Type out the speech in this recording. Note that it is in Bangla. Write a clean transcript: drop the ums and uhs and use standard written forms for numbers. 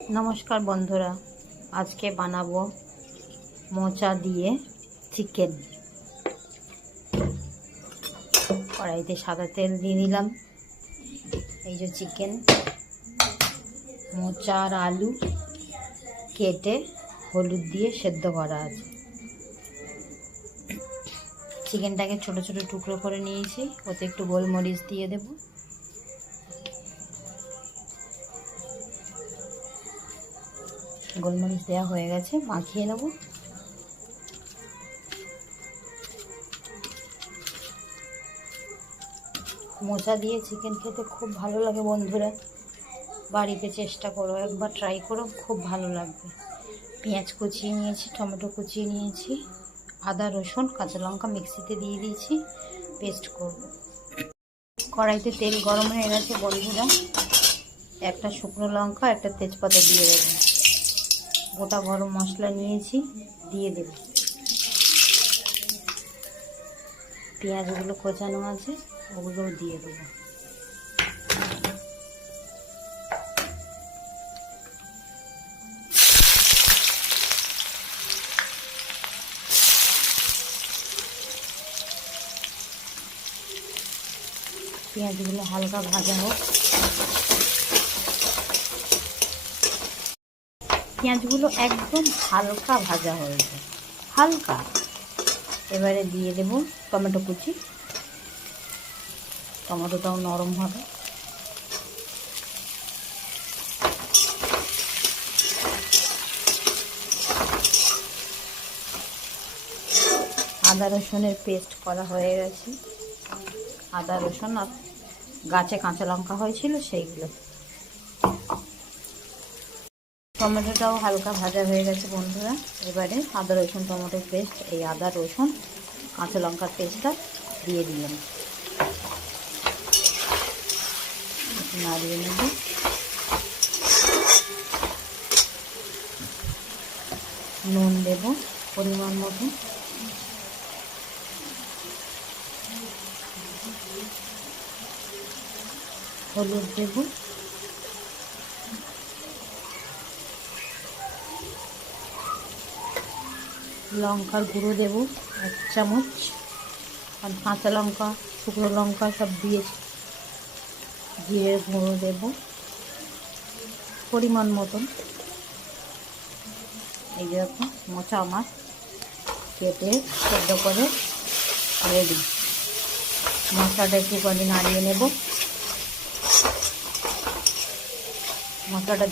নমস্কার বন্ধুরা, আজকে বানাবো মোচা দিয়ে চিকেন। কড়াইতে সাদা তেল দিয়ে দিলাম। এই যে চিকেন, মোচা আর আলু কেটে হলুদ দিয়ে সেদ্ধ করা আছে। চিকেনটাকে ছোট ছোট টুকরো করে নিয়েছি, ওতে একটু গোলমরিচ দিয়ে দেব। গোলমরিচ দেওয়া হয়ে গেছে, মাখিয়ে নেব। মোচা দিয়ে চিকেন খেতে খুব ভালো লাগে বন্ধুরা, বাড়িতে চেষ্টা করো, একবার ট্রাই করো, খুব ভালো লাগবে। পেঁয়াজ কুচিয়ে নিয়েছি, টমেটো কুচিয়ে নিয়েছি, আদা রসুন কাঁচা লঙ্কা মিক্সিতে দিয়ে দিয়েছি, পেস্ট করব। কড়াইতে তেল গরম হয়ে গেছে বন্ধুরা, একটা শুকনো লঙ্কা একটা তেজপাতা দিয়ে দেবো। গোটা গরম মশলা নিয়েছি, দিয়ে দেব। পেঁয়াজগুলো কোচানো আছে, ওগুলোও দিয়ে দেবো। পেঁয়াজগুলো হালকা ভাজা হোক। পেঁয়াজগুলো একদম হালকা ভাজা হয়েছে, হালকা। এবারে দিয়ে দেব টমেটো কুচি, টমেটোটাও নরম হবে। আদা রসুনের পেস্ট করা হয়ে গেছে, আদা রসুন আর গাছে কাঁচা লঙ্কা হয়েছিল সেইগুলো। টমেটোটাও হালকা ভাজা হয়ে গেছে বন্ধুরা। এবারে আদা রসুন টমেটোর পেস্ট, এই আদা রসুন কাঁচা লঙ্কার পেস্টটা দিয়ে দিলাম, নাড়িয়ে নেব। নুন দেব পরিমাণ মতো, হলুদ দেব, লঙ্কার গুঁড়ো দেব 1 চামচ, আর কাঁচা লঙ্কা শুকনো লঙ্কা সব দিয়েছি। জিরের গুঁড়ো দেব পরিমাণ মতন। এই যেরকম মোচা আমার কেটে সেদ্ধ করে রেডি। মশলাটা একটুখানি নাড়িয়ে নেব। মশলাটা